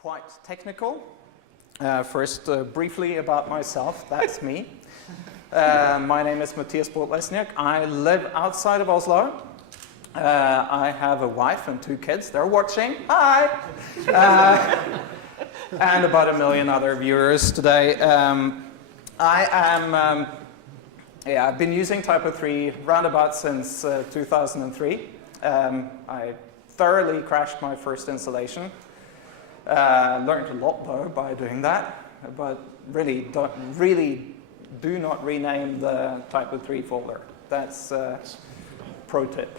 quite technical. First, briefly about myself, that's me. My name is Mathias Bolt Lesniak. I live outside of Oslo. I have a wife and 2 kids. They're watching. Hi! And about 1 million other viewers today. I've been using TYPO3 roundabout since 2003. I thoroughly crashed my first installation. Learned a lot though by doing that, but really do not rename the TYPO3 folder. That's pro tip.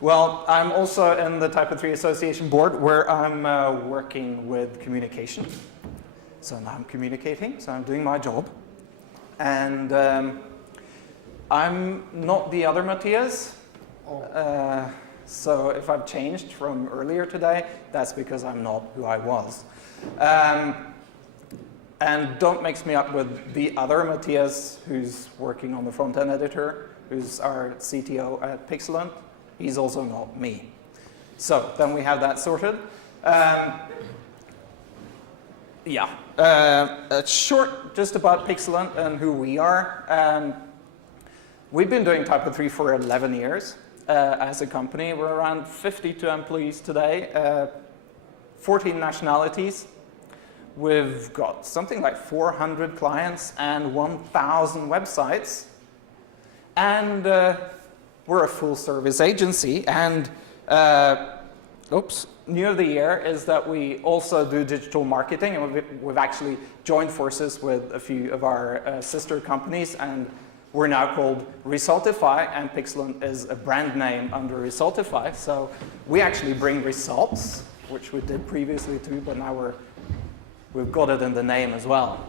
Well, I'm also in the TYPO3 Association board where I'm working with communication. So now I'm communicating, so I'm doing my job. And I'm not the other Mathias. So if I've changed from earlier today, that's because I'm not who I was. And don't mix me up with the other Mathias who's working on the front-end editor, who's our CTO at Pixelant. He's also not me. So then we have that sorted. Short just about Pixelant and who we are. We've been doing TYPO3 for 11 years. As a company, we're around 52 employees today, 14 nationalities. We've got something like 400 clients and 1,000 websites. And we're a full-service agency. And new of the year is that we also do digital marketing. And we've actually joined forces with a few of our sister companies. And we're now called Resultify, and Pixelant is a brand name under Resultify. So we actually bring results, which we did previously too, but now we've got it in the name as well.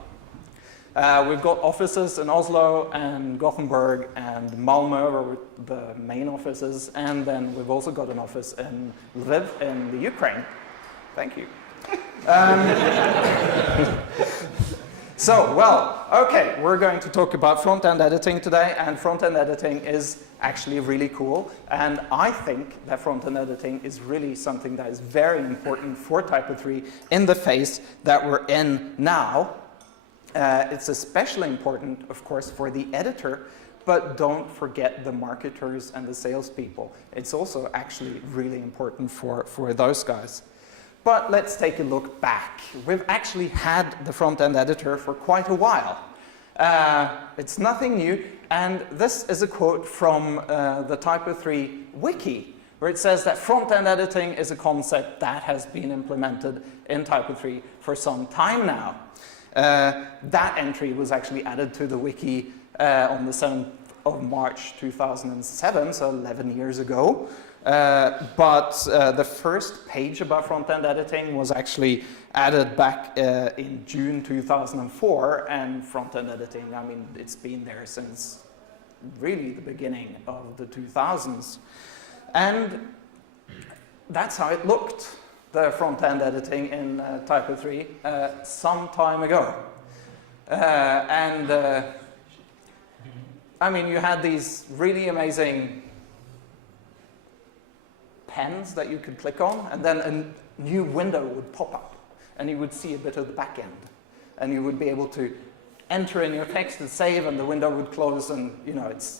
We've got offices in Oslo and Gothenburg and Malmö, where the main office is, and then we've also got an office in Lviv in the Ukraine. Thank you. So, well, okay, we're going to talk about front-end editing today, and front-end editing is actually really cool, and I think that front-end editing is really something that is very important for TYPO3 in the phase that we're in now. It's especially important, of course, for the editor, but don't forget the marketers and the salespeople. It's also actually really important for those guys. But let's take a look back. We've actually had the front-end editor for quite a while. It's nothing new, and this is a quote from the TYPO3 wiki, where it says that front-end editing is a concept that has been implemented in TYPO3 for some time now. That entry was actually added to the wiki on the 7th of March 2007, so 11 years ago. But the first page about front-end editing was actually added back in June 2004, and front-end editing, I mean, it's been there since really the beginning of the 2000s. And that's how it looked, the front-end editing in TYPO3 some time ago. I mean, you had these really amazing pens that you could click on, and then a new window would pop up, and you would see a bit of the back end, and you would be able to enter in your text and save, and the window would close, and you know, it's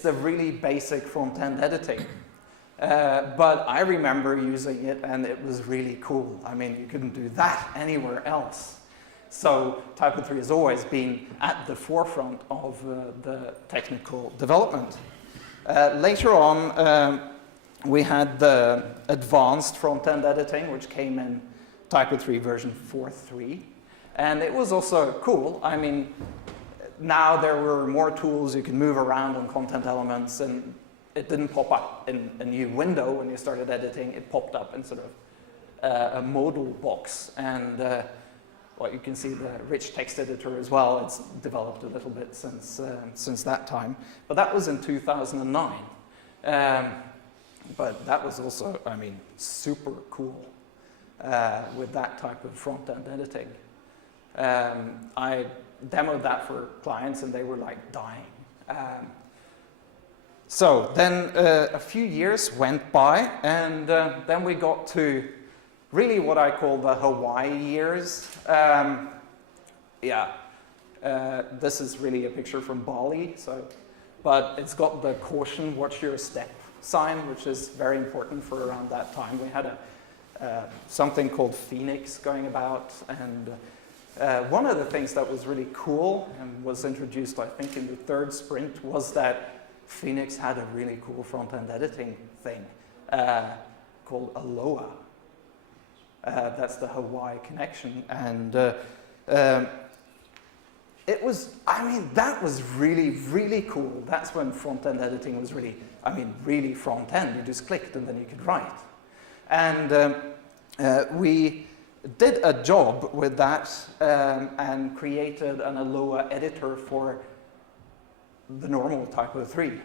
the really basic front-end editing. But I remember using it, and it was really cool. I mean, you couldn't do that anywhere else. So TYPO3 has always been at the forefront of the technical development. Later on, we had the advanced front-end editing, which came in TYPO3 version 4.3. And it was also cool. I mean, now there were more tools. You could move around on content elements, and it didn't pop up in a new window when you started editing. It popped up in sort of a modal box. And well, you can see the rich text editor as well. It's developed a little bit since that time. But that was in 2009. But that was also, I mean, super cool with that type of front-end editing. I demoed that for clients, and they were like dying. So then a few years went by, and then we got to really what I call the Hawaii years. This is really a picture from Bali, but it's got the caution, watch your step sign, which is very important for around that time. We had something called Phoenix going about, and one of the things that was really cool and was introduced, I think, in the third sprint was that Phoenix had a really cool front-end editing thing called Aloha. That's the Hawaii connection, and it was, that was really, really cool. That's when front-end editing was really, really front-end. You just clicked and then you could write. And we did a job with that and created an Aloha editor for the normal TYPO3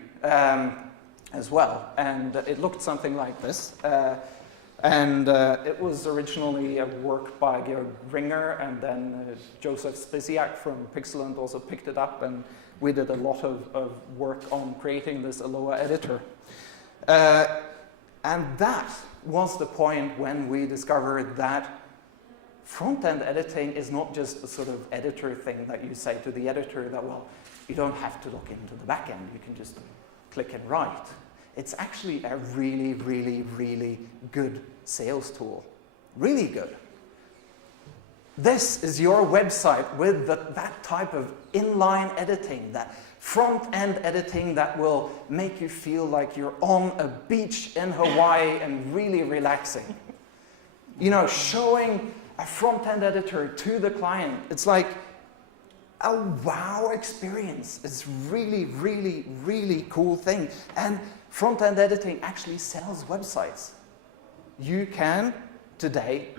as well. And it looked something like this. It was originally a work by Georg Ringer, and then Joseph Spisiak from Pixelant also picked it up, and we did a lot of work on creating this Aloha editor. And that was the point when we discovered that front-end editing is not just a sort of editor thing that you say to the editor that, well, you don't have to look into the backend, you can just click and write. It's actually a really, really, really good sales tool. Really good. This is your website with that type of inline editing, that front-end editing that will make you feel like you're on a beach in Hawaii and really relaxing. You know, showing a front-end editor to the client, it's like a wow experience. It's really, really, really cool thing. And front-end editing actually sells websites. You can, today,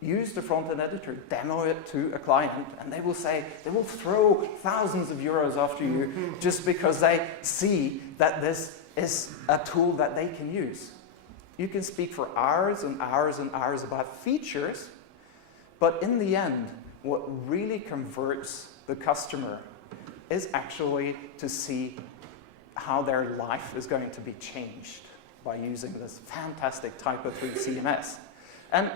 use the front-end editor, demo it to a client, and they will throw thousands of euros after you just because they see that this is a tool that they can use. You can speak for hours and hours and hours about features, but in the end, what really converts the customer is actually to see how their life is going to be changed by using this fantastic TYPO3 CMS. And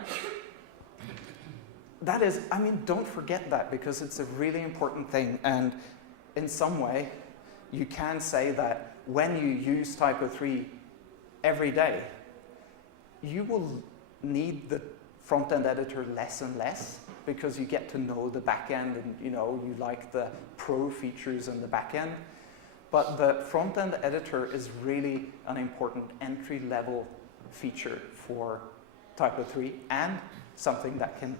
that is, don't forget that, because it's a really important thing. And in some way, you can say that when you use TYPO3 every day, you will need the front-end editor less and less, because you get to know the backend and you like the pro features in the backend. But the front-end editor is really an important entry-level feature for TYPO3 and something that can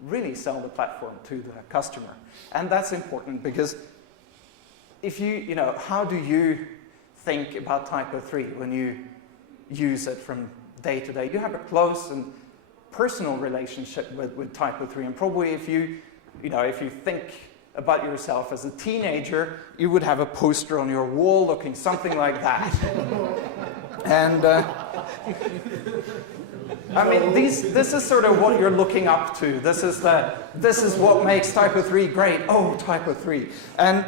really sell the platform to the customer. And that's important because if how do you think about TYPO3 when you use it from day to day? You have a close and personal relationship with TYPO3, and probably if you think about yourself as a teenager, you would have a poster on your wall looking something like that. And this is sort of what you're looking up to. This is what makes TYPO3 great. Oh, TYPO3. And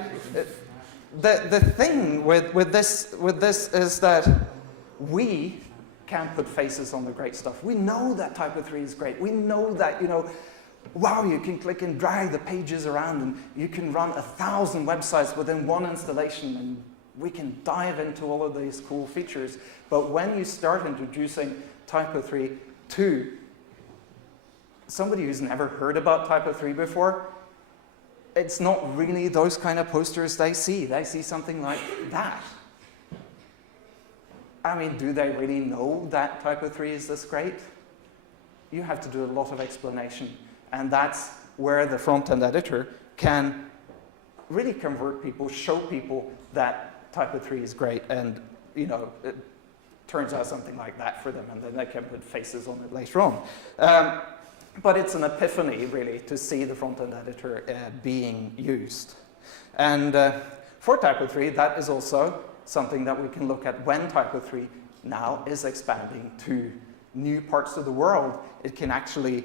the thing with this is that we can put faces on the great stuff. We know that TYPO3 is great. We know that, wow, you can click and drag the pages around and you can run 1,000 websites within one installation, and we can dive into all of these cool features. But when you start introducing TYPO3 to somebody who's never heard about TYPO3 before, it's not really those kind of posters they see. They see something like that. Do they really know that TYPO3 is this great? You have to do a lot of explanation. And that's where the front-end editor can really convert people, show people that TYPO3 is great, and it turns out something like that for them, and then they can put faces on it later on. But it's an epiphany, really, to see the front-end editor being used. And for TYPO3, that is also something that we can look at when TYPO3 now is expanding to new parts of the world. It can actually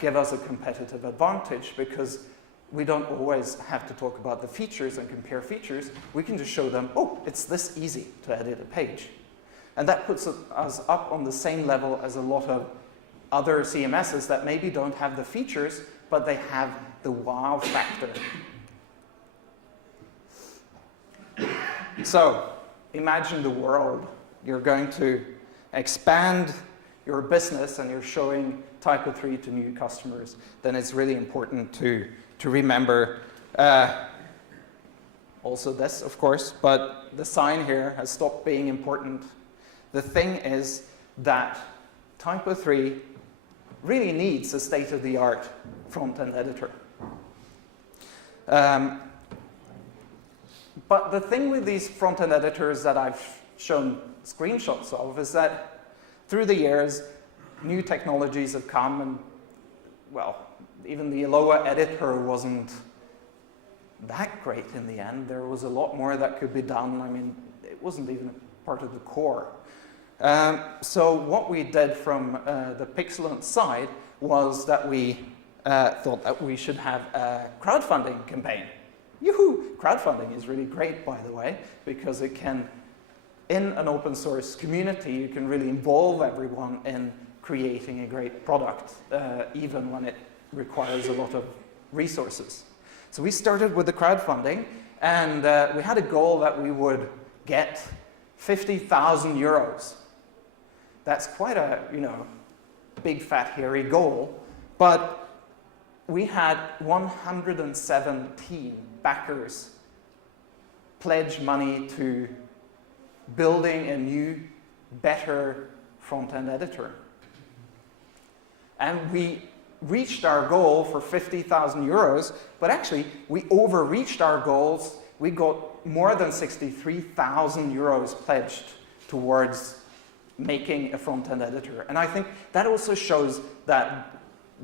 give us a competitive advantage, because we don't always have to talk about the features and compare features. We can just show them, oh, it's this easy to edit a page. And that puts us up on the same level as a lot of other CMSs that maybe don't have the features, but they have the wow factor. So, imagine the world. You're going to expand your business and you're showing TYPO3 to new customers. Then it's really important to remember also this, of course, but the sign here has stopped being important. The thing is that TYPO3 really needs a state-of-the-art front-end editor. But the thing with these front-end editors that I've shown screenshots of is that through the years, new technologies have come and, well, even the Aloha editor wasn't that great in the end. There was a lot more that could be done. I mean, it wasn't even a part of the core. So what we did from the Pixelant side was that we thought that we should have a crowdfunding campaign. Yoo-hoo! Crowdfunding is really great, by the way, because it can, in an open source community, you can really involve everyone in creating a great product, even when it requires a lot of resources. So we started with the crowdfunding, and we had a goal that we would get 50,000 euros. That's quite a, big, fat, hairy goal, but we had 117 backers pledge money to building a new, better front-end editor. And we reached our goal for 50,000 euros, but actually we overreached our goals. We got more than 63,000 euros pledged towards making a front-end editor. And I think that also shows that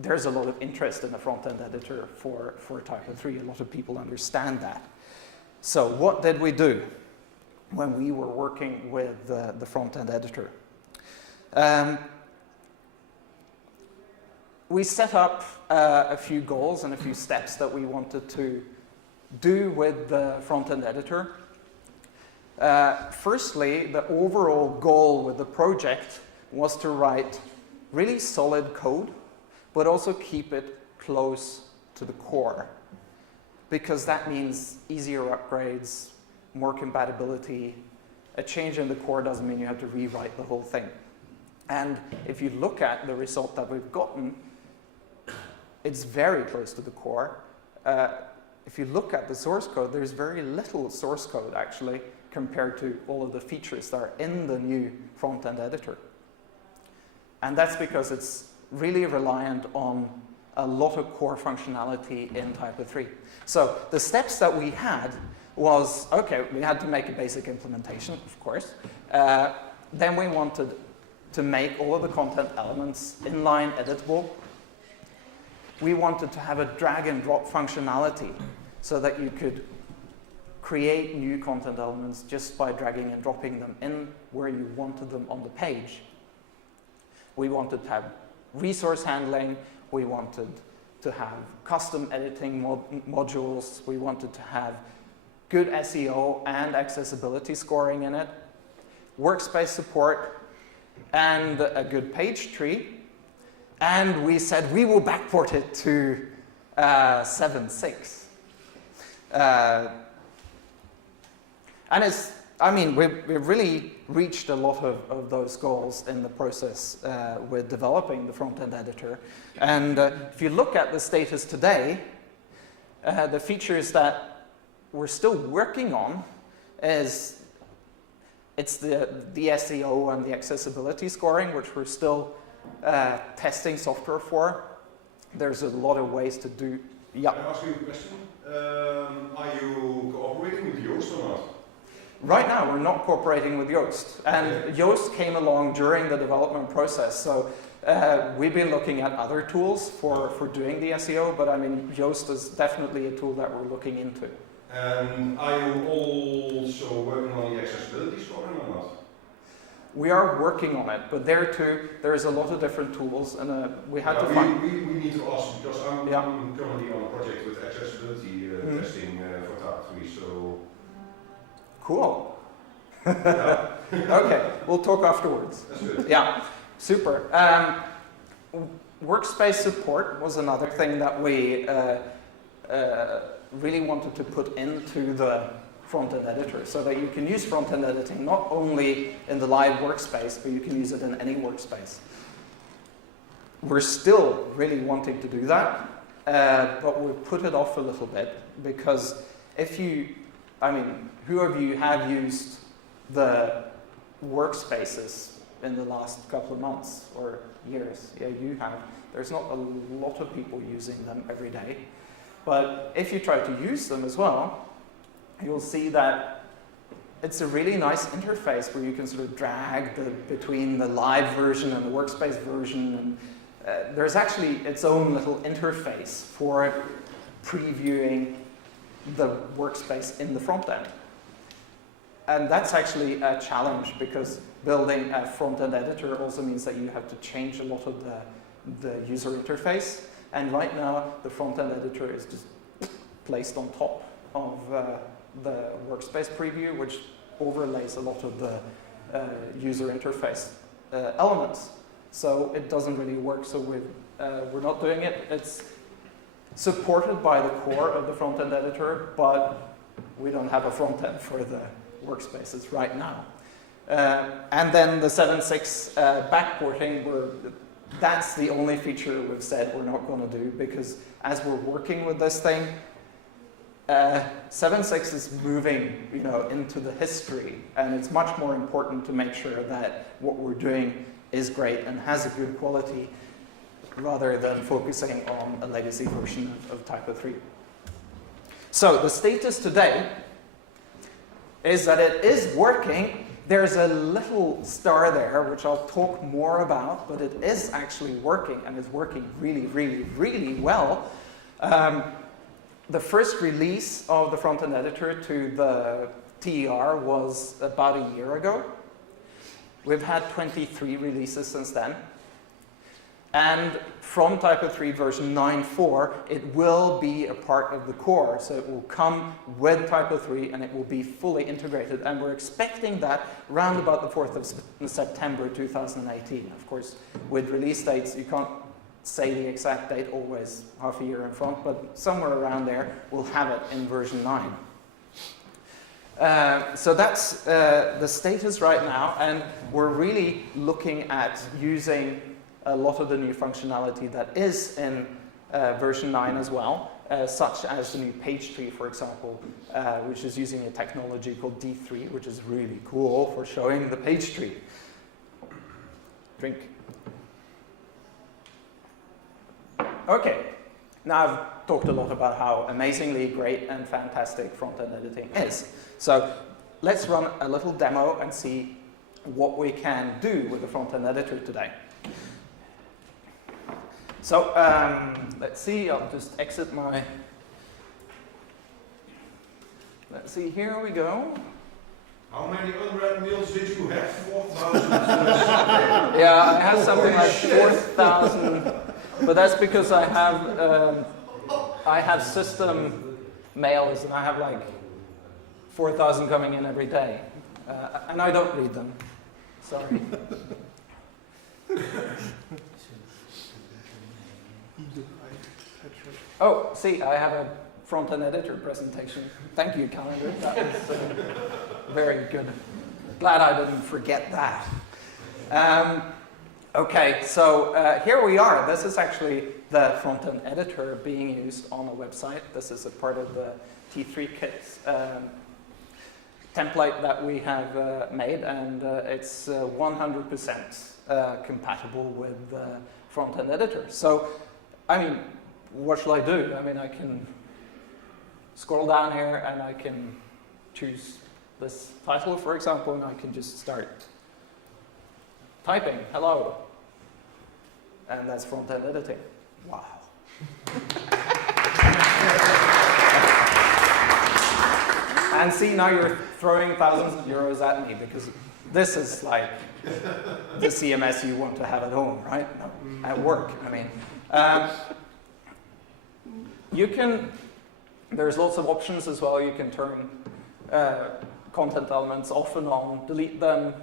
there's a lot of interest in the front-end editor for TYPO3. A lot of people understand that. So what did we do when we were working with the front-end editor? We set up a few goals and a few steps that we wanted to do with the front-end editor. Firstly, the overall goal with the project was to write really solid code, but also keep it close to the core, because that means easier upgrades, more compatibility. A change in the core doesn't mean you have to rewrite the whole thing. And if you look at the result that we've gotten, it's very close to the core. If you look at the source code, there's very little source code actually compared to all of the features that are in the new front-end editor. And that's because it's really reliant on a lot of core functionality in TYPO3. So the steps that we had was, okay, we had to make a basic implementation, of course. Then we wanted to make all of the content elements inline editable. We wanted to have a drag and drop functionality so that you could create new content elements just by dragging and dropping them in where you wanted them on the page. We wanted to have resource handling. We wanted to have custom editing modules. We wanted to have good SEO and accessibility scoring in it, workspace support, and a good page tree. And we said we will backport it to 7.6. And it's, I mean, we've really reached a lot of those goals in the process with developing the front-end editor. And if you look at the status today, the features that we're still working on is, it's the SEO and the accessibility scoring, which we're still testing software for. There's a lot of ways to do. Yeah. Can I ask you a question? Are you cooperating with Yoast or not? Right now, we're not cooperating with Yoast. And Yoast came along during the development process. So we've been looking at other tools for doing the SEO, but I mean, Yoast is definitely a tool that we're looking into. And are you also working on the accessibility scoring or not? We are working on it, but there too, there's a lot of different tools, and we had to find... We need to ask, because I'm currently on a project with accessibility testing for TYPO3, so... Cool. Okay, we'll talk afterwards. That's good. Yeah, super. Workspace support was another thing that we really wanted to put into the front-end editor, so that you can use front-end editing not only in the live workspace, but you can use it in any workspace. We're still really wanting to do that, but we've put it off a little bit, because if you, I mean, who of you have used the workspaces in the last couple of months or years? Yeah, you have. There's not a lot of people using them every day. But if you try to use them as well, you'll see that it's a really nice interface where you can sort of drag between the live version and the workspace version. And there's actually its own little interface for previewing the workspace in the front end. And that's actually a challenge, because building a front-end editor also means that you have to change a lot of the user interface. And right now, the front-end editor is just placed on top of the workspace preview, which overlays a lot of the user interface elements. So it doesn't really work, so we're not doing it. It's supported by the core of the front-end editor, but we don't have a front-end for the workspaces right now. And then the 7.6 backporting, that's the only feature we've said we're not going to do, because as we're working with this thing, 7.6 is moving, into the history, and it's much more important to make sure that what we're doing is great and has a good quality, rather than focusing on a legacy version of TYPO3. So the status today is that it is working. There's a little star there, which I'll talk more about, but it is actually working, and it's working really, really, really well. The first release of the front-end editor to the TER was about a year ago. We've had 23 releases since then. And from TYPO3 version 9.4, it will be a part of the core. So it will come with TYPO3, and it will be fully integrated. And we're expecting that around about the 4th of September 2018. Of course, with release dates, you can't say the exact date, always half a year in front, but somewhere around there, we'll have it in version 9. So that's the status right now, and we're really looking at using a lot of the new functionality that is in version 9 as well, such as the new page tree, for example, which is using a technology called D3, which is really cool for showing the page tree. Drink. Okay, now I've talked a lot about how amazingly great and fantastic front-end editing is. So let's run a little demo and see what we can do with the front-end editor today. So let's see, I'll just exit my, let's see, here we go. How many unread mails did you have? 4,000? Yeah, I have something like 4,000, but that's because I have system mails, and I have like 4,000 coming in every day, and I don't read them. Sorry. Oh, see, I have a front-end editor presentation. Thank you, Calendar. That was very good. Glad I didn't forget that. Okay, so here we are. This is actually the front-end editor being used on a website. This is a part of the T3 kit template that we have made, and it's 100% compatible with the front-end editor. So, I mean, what shall I do? I mean, I can scroll down here and I can choose this title, for example, and I can just start typing, hello. And that's front-end editing. Wow. And see, now you're throwing thousands of euros at me, because this is like the CMS you want to have at home, right? No, at work, I mean. There's lots of options as well. You can turn content elements off and on, delete them,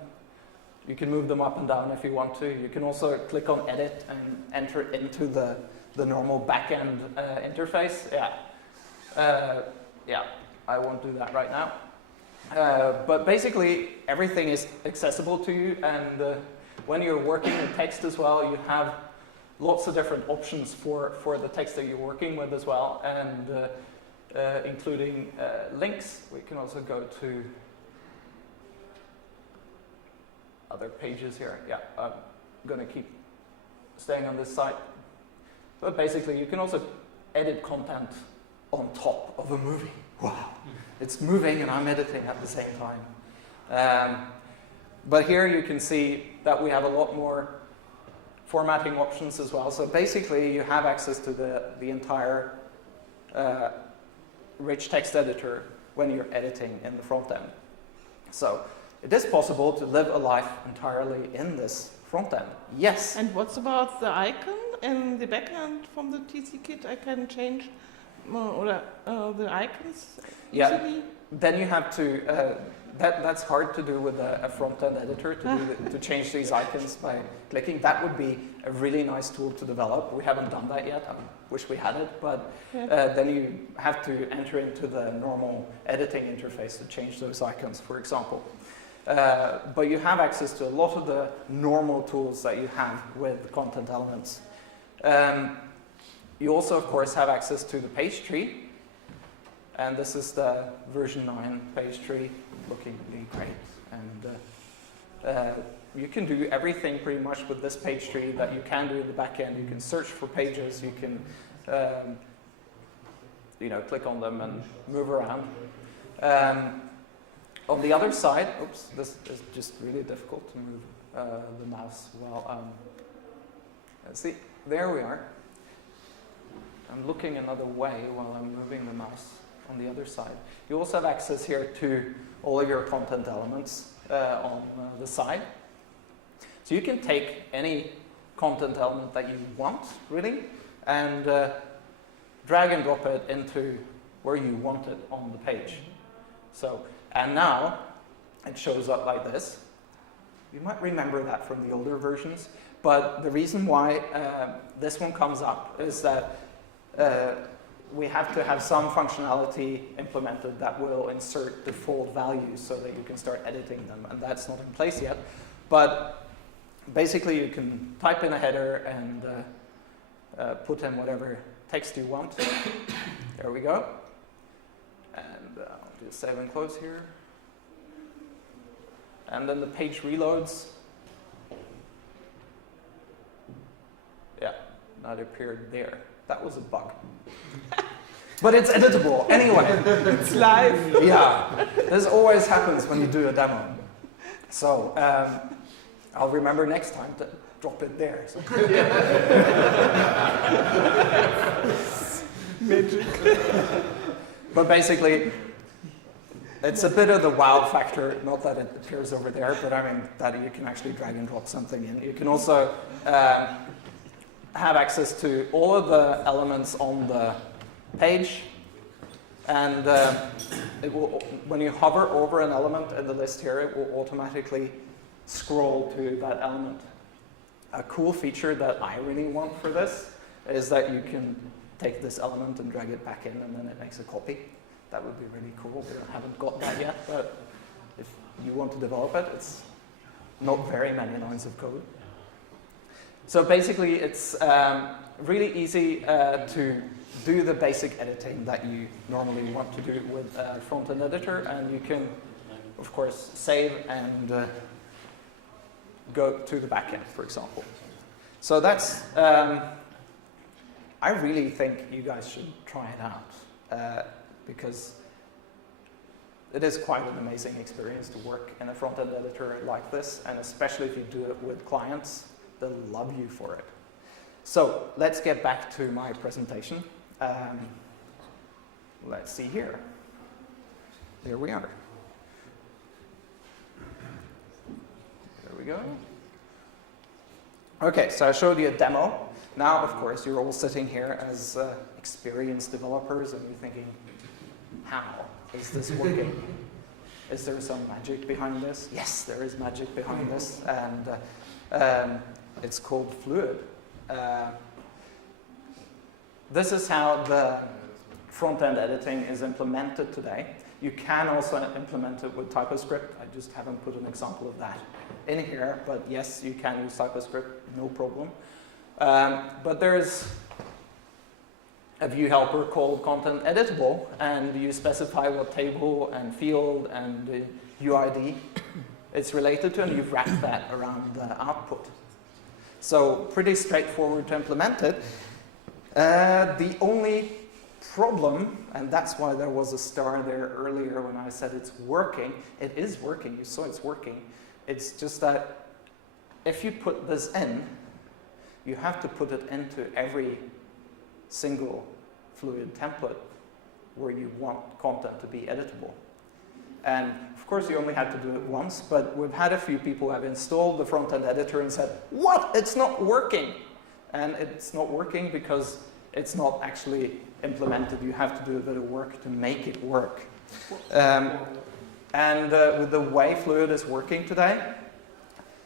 You can move them up and down if you want to. You can also click on edit and enter it into the normal backend interface. Yeah, I won't do that right now. But basically, everything is accessible to you, and when you're working in text as well, you have lots of different options for the text that you're working with as well, and including links. We can also go to other pages here. Yeah, I'm going to keep staying on this site. But basically, you can also edit content on top of a movie. Wow. It's moving and I'm editing at the same time. But here you can see that we have a lot more formatting options as well. So basically, you have access to the entire rich text editor when you're editing in the front end. So it is possible to live a life entirely in this front end. Yes. And what's about the icon in the backend from the TC kit? I can change the icons easily? Then you have to, that's hard to do with a front-end editor, to change these icons by clicking. That would be a really nice tool to develop. We haven't done that yet. I wish we had it, but then you have to enter into the normal editing interface to change those icons, for example. But you have access to a lot of the normal tools that you have with content elements. You also, of course, have access to the page tree. And this is the version 9 page tree, looking really great. And you can do everything pretty much with this page tree that you can do in the back end. You can search for pages, you can click on them and move around. On the other side, oops, this is just really difficult to move the mouse while let's see, there we are. I'm looking another way while I'm moving the mouse on the other side. You also have access here to all of your content elements on the side. So you can take any content element that you want, really, and drag and drop it into where you want it on the page. So, and now it shows up like this. You might remember that from the older versions, but the reason why this one comes up is that we have to have some functionality implemented that will insert default values so that you can start editing them, and that's not in place yet. But basically, you can type in a header and put in whatever text you want. There we go. And I'll do save and close here. And then the page reloads. Yeah, that appeared there. That was a bug. But it's editable anyway. It's live. Yeah, this always happens when you do a demo. So I'll remember next time to drop it there. So. Magic. But basically, it's a bit of the wow factor, not that it appears over there, but I mean that you can actually drag and drop something in. You can also have access to all of the elements on the page, and it will, when you hover over an element in the list here, it will automatically scroll to that element. A cool feature that I really want for this is that you can take this element and drag it back in, and then it makes a copy. That would be really cool. We haven't got that yet, but if you want to develop it, it's not very many lines of code. So basically, it's really easy to do the basic editing that you normally want to do with a front-end editor, and you can, of course, save and go to the backend, for example. So that's, I really think you guys should try it out, because it is quite an amazing experience to work in a front-end editor like this, and especially if you do it with clients, they'll love you for it. So let's get back to my presentation. Let's see here. There we are. There we go. Okay, so I showed you a demo. Now, of course, you're all sitting here as experienced developers, and you're thinking, how is this working? Is there some magic behind this? Yes, there is magic behind this, and it's called Fluid. This is how the front-end editing is implemented today. You can also implement it with TypoScript. I just haven't put an example of that in here, but yes, you can use TypoScript, no problem. But there's a view helper called content editable, and you specify what table and field and the UID it's related to, and you wrap that around the output. So pretty straightforward to implement it. The only problem, and that's why there was a star there earlier when I said it's working. It is working, you saw it's working. It's just that if you put this in, you have to put it into every single Fluid template where you want content to be editable. And of course you only had to do it once, but we've had a few people who have installed the front-end editor and said, what? It's not working. And it's not working because it's not actually implemented. You have to do a bit of work to make it work. With the way Fluid is working today,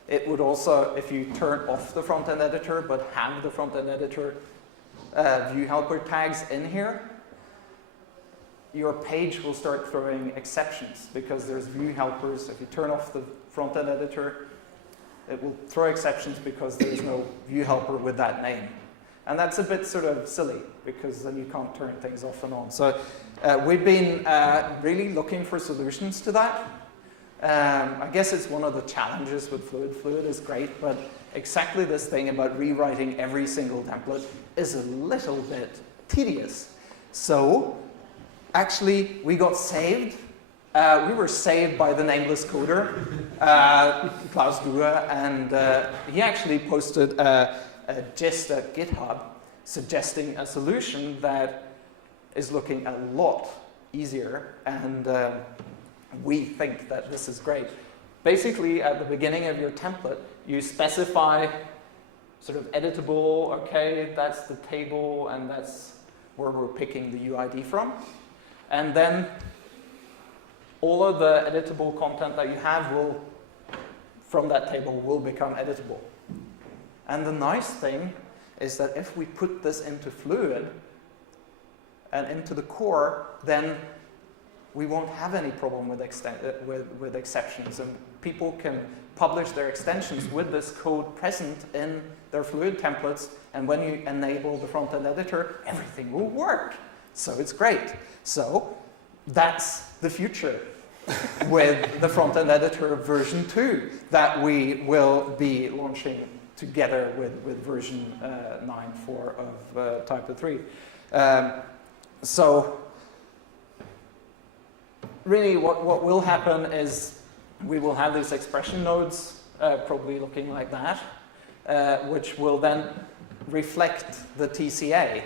it would also, if you turn off the front-end editor but have the front-end editor view helper tags in here, your page will start throwing exceptions because there's view helpers. If you turn off the front-end editor, it will throw exceptions because there's no view helper with that name. And that's a bit sort of silly because then you can't turn things off and on. So we've been really looking for solutions to that. I guess it's one of the challenges with Fluid. Fluid is great, but exactly this thing about rewriting every single template is a little bit tedious. So actually, we got saved. We were saved by the nameless coder, Klaus Due, and he actually posted a gist at GitHub suggesting a solution that is looking a lot easier, and we think that this is great. Basically, at the beginning of your template, you specify sort of editable, okay, that's the table, and that's where we're picking the UID from. And then all of the editable content that you have will, from that table, will become editable. And the nice thing is that if we put this into Fluid and into the core, then we won't have any problem with exceptions, and people can publish their extensions with this code present in their Fluid templates, and when you enable the front-end editor, everything will work. So it's great. So that's the future with the front-end editor version 2 that we will be launching together with version 9.4 of TYPO3. So really what will happen is we will have these expression nodes probably looking like that, which will then reflect the TCA.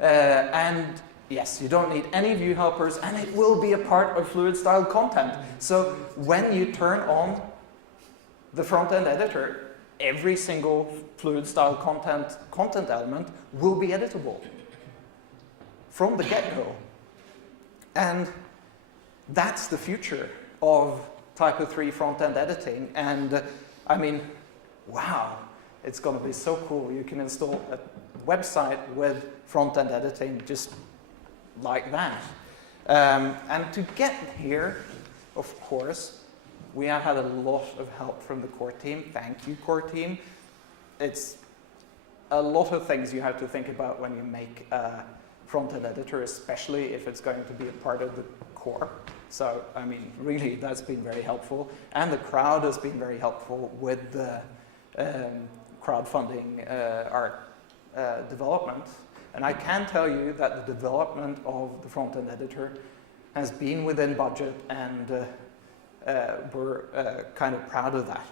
And yes, you don't need any view helpers, and it will be a part of Fluid style content. So when you turn on the front-end editor, every single Fluid style content element will be editable from the get-go. And that's the future of TYPO3 front-end editing. And I mean, wow, it's going to be so cool. You can install a website with front-end editing just like that. And to get here, of course, we have had a lot of help from the core team. Thank you, core team. It's a lot of things you have to think about when you make a front-end editor, especially if it's going to be a part of the core. So, I mean, really, that's been very helpful. And the crowd has been very helpful with the crowdfunding our development. And I can tell you that the development of the front-end editor has been within budget, and we're kind of proud of that.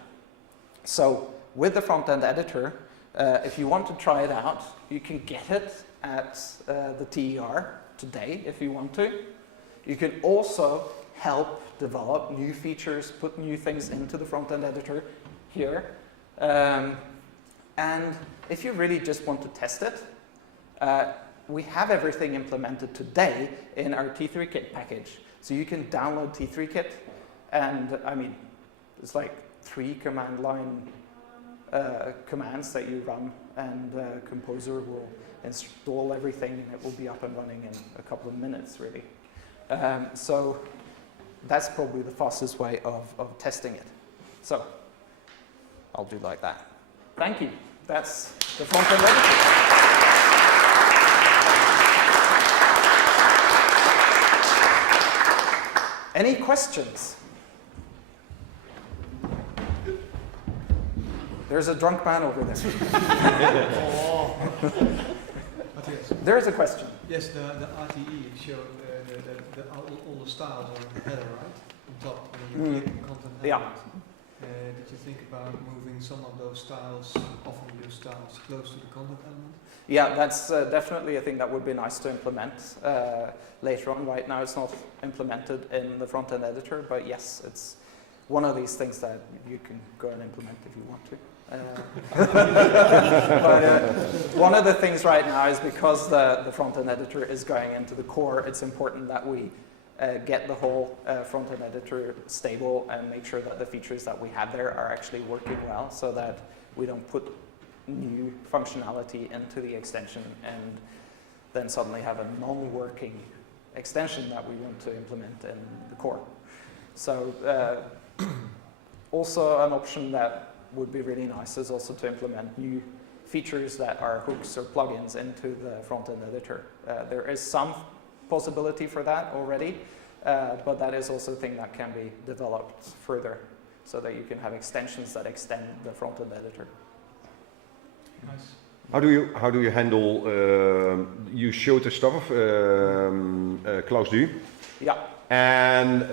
So with the front-end editor, if you want to try it out, you can get it at the TER today if you want to. You can also help develop new features, put new things into the front-end editor here. And if you really just want to test it, we have everything implemented today in our T3 kit package. So you can download T3Kit, and I mean, it's like 3 command line commands that you run, and Composer will install everything, and it will be up and running in a couple of minutes, really. So that's probably the fastest way of testing it. So I'll do like that. Thank you. That's the front-end editor. Any questions? There's a drunk man over there. Mathias. There's a question. Yes, the RTE showed all the styles are in the header, right? On top when you click content element. Yeah. Did you think about moving some of those styles, often used styles, close to the content element? Yeah, that's definitely a thing that would be nice to implement later on. Right now it's not implemented in the front-end editor, but yes, it's one of these things that you can go and implement if you want to. But one of the things right now is because the front-end editor is going into the core, it's important that we get the whole front-end editor stable and make sure that the features that we have there are actually working well, so that we don't put new functionality into the extension and then suddenly have a non-working extension that we want to implement in the core. So also an option that would be really nice is also to implement new features that are hooks or plugins into the front-end editor. There is some possibility for that already, but that is also a thing that can be developed further so that you can have extensions that extend the front-end editor. Nice. How do you handle? You showed the stuff of Klaus Du. Yeah. And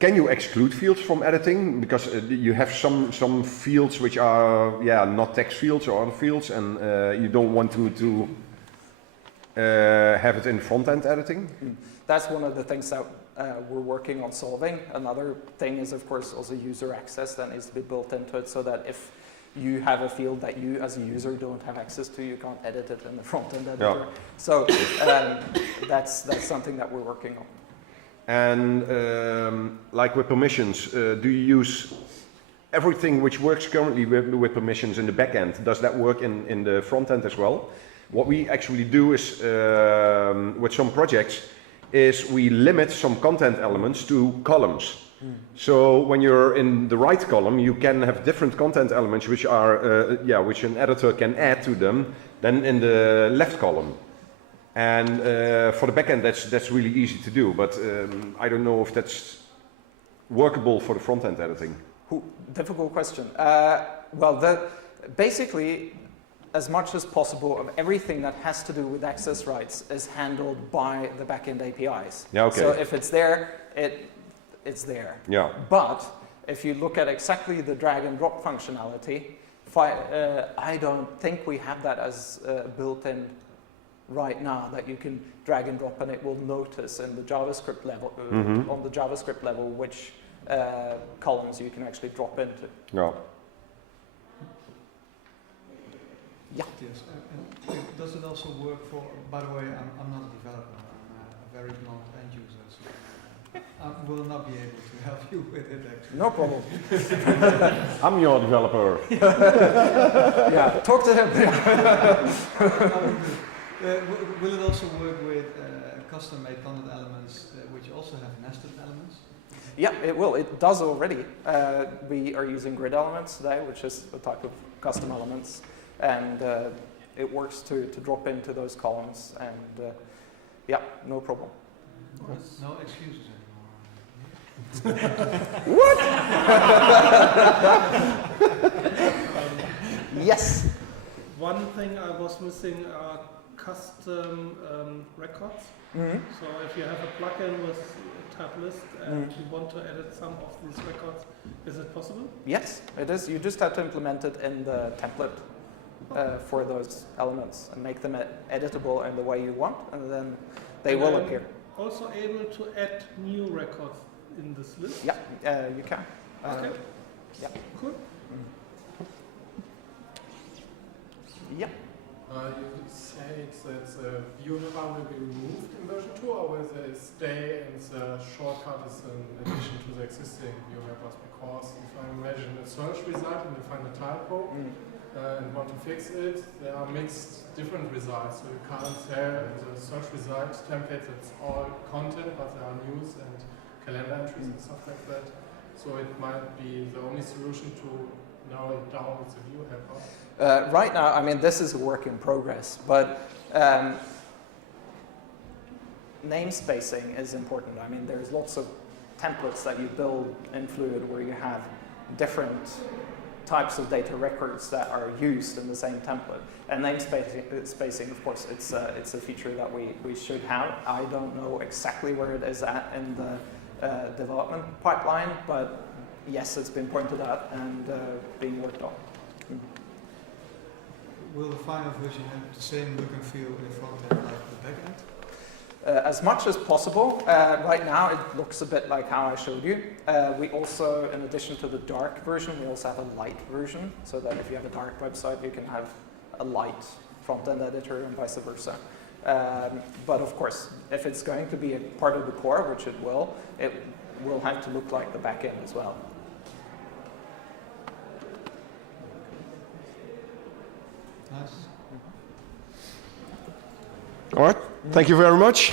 can you exclude fields from editing? Because you have some fields which are not text fields or other fields, and you don't want to have it in front-end editing. That's one of the things that we're working on solving. Another thing is, of course, also user access that needs to be built into it, so that if you have a field that you as a user don't have access to, you can't edit it in the front-end editor. Yeah. So that's something that we're working on. And like with permissions, do you use everything which works currently with permissions in the backend? Does that work in the front end as well? What we actually do is, with some projects, is we limit some content elements to columns. So when you're in the right column, you can have different content elements which are, which an editor can add to them than in the left column. And for the backend, that's really easy to do. But I don't know if that's workable for the front-end editing. Difficult question. Basically, as much as possible of everything that has to do with access rights is handled by the backend APIs. Yeah, okay. So if it's there, it's there. Yeah. But if you look at exactly the drag and drop functionality, I don't think we have that as built-in right now, that you can drag and drop and it will notice in the JavaScript level, on the JavaScript level, which columns you can actually drop into. Yeah. Yes. And does it also work for, by the way, I'm not a developer, I'm a very blunt end user, so I will not be able to help you with it actually. No problem. I'm your developer. Yeah, talk to him. Will it also work with custom-made content elements which also have nested elements? Yeah, it will. It does already. We are using grid elements today, which is a type of custom elements, and it works to drop into those columns, and yeah, no problem. No excuses anymore. What? Yes. One thing I was missing are custom records. So if you have a plugin with a tab list and you want to edit some of these records, is it possible? Yes, it is. You just have to implement it in the template for those elements and make them editable in the way you want, and then they will appear. Also able to add new records in this list? Yeah, you can. Okay. Yeah. Cool. Yeah. You say that the view helper will be removed in version 2, or will they stay and the shortcut is in addition to the existing view helpers? Because if I imagine a search result and you find a typo and want to fix it, there are mixed different results. So you can't tell in the search result template that's all content, but there are news and calendar entries and stuff like that. So it might be the only solution to narrow it down with the view helper. Right now, I mean, this is a work in progress, but namespacing is important. I mean, there's lots of templates that you build in Fluid where you have different types of data records that are used in the same template. And namespacing, of course, it's a feature that we should have. I don't know exactly where it is at in the development pipeline, but yes, it's been pointed out and being worked on. Will the final version have the same look and feel in frontend like the backend? As much as possible. Right now it looks a bit like how I showed you. We also, in addition to the dark version, we also have a light version, so that if you have a dark website, you can have a light front-end editor and vice versa. But of course, if it's going to be a part of the core, which it will have to look like the backend as well. Nice. All right. Thank you very much.